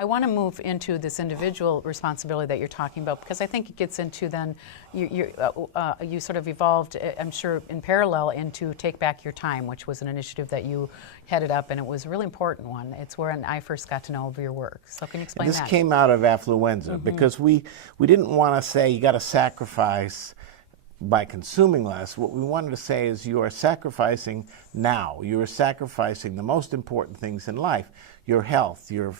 I want to move into this individual responsibility that you're talking about, because I think it gets into then you sort of evolved, I'm sure, in parallel into Take Back Your Time, which was an initiative that you headed up, and it was a really important one. It's where I first got to know of your work. So can you explain that? This came out of affluenza because we didn't want to say you got to sacrifice by consuming less. What we wanted to say is you are sacrificing now. You are sacrificing the most important things in life: your health, your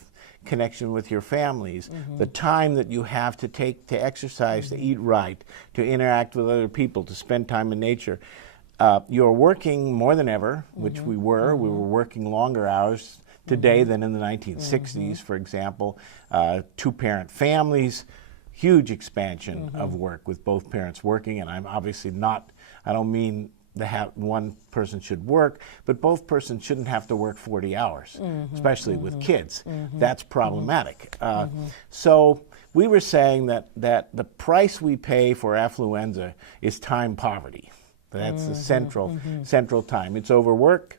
connection with your families, the time that you have to take to exercise, to eat right, to interact with other people, to spend time in nature. You're working more than ever, which we were. We were working longer hours today than in the 1960s, for example. Two-parent families, huge expansion of work with both parents working, and I'm obviously not, I don't mean that one person should work, but both persons shouldn't have to work 40 hours, especially with kids. That's problematic. So we were saying that the price we pay for affluenza is time poverty. That's the central time. It's overwork.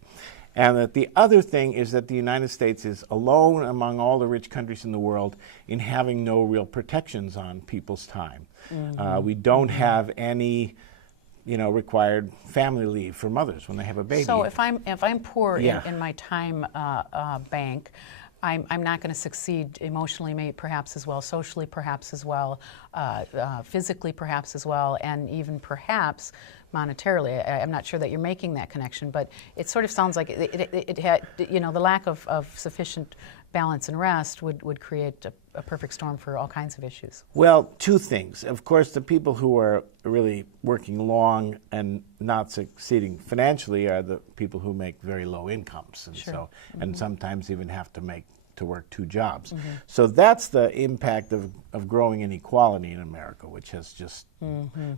And that the other thing is that the United States is alone among all the rich countries in the world in having no real protections on people's time. We don't have any required family leave for mothers when they have a baby. So if I'm poor in my time bank, I'm not going to succeed emotionally, perhaps as well, socially, perhaps as well, physically, perhaps as well, and even perhaps monetarily. I'm not sure that you're making that connection, but it sort of sounds like it had, the lack of sufficient balance and rest would create a perfect storm for all kinds of issues. Well, two things. Of course, the people who are really working long and not succeeding financially are the people who make very low incomes, and and sometimes even have to work two jobs. So that's the impact of growing inequality in America, which has just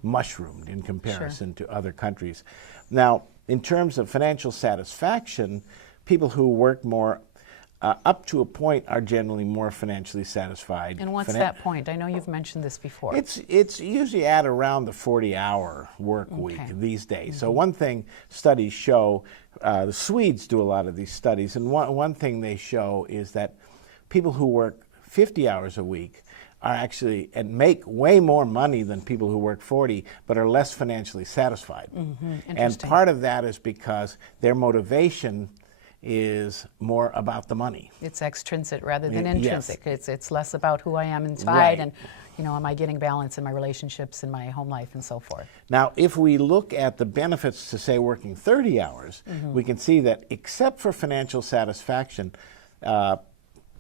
mushroomed in comparison to other countries. Now, in terms of financial satisfaction, people who work more up to a point are generally more financially satisfied. And what's that point? I know you've mentioned this before. It's usually at around the 40-hour work week these days. So one thing studies show, the Swedes do a lot of these studies, and one thing they show is that people who work 50 hours a week are actually, and make way more money than people who work 40, but are less financially satisfied. And part of that is because their motivation is more about the money. It's extrinsic rather than intrinsic. It's less about who I am inside and, am I getting balance in my relationships, in my home life, and so forth. Now, if we look at the benefits to, say, working 30 hours, we can see that except for financial satisfaction, the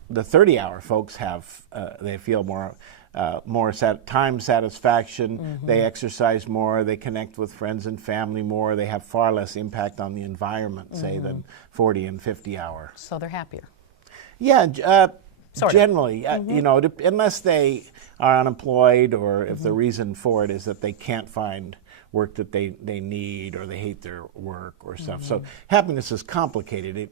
30-hour folks have, they feel more time satisfaction, they exercise more, they connect with friends and family more, they have far less impact on the environment, say, than 40 and 50-hour. So they're happier. Yeah, generally, unless they are unemployed, or if the reason for it is that they can't find work that they need, or they hate their work or stuff. So happiness is complicated.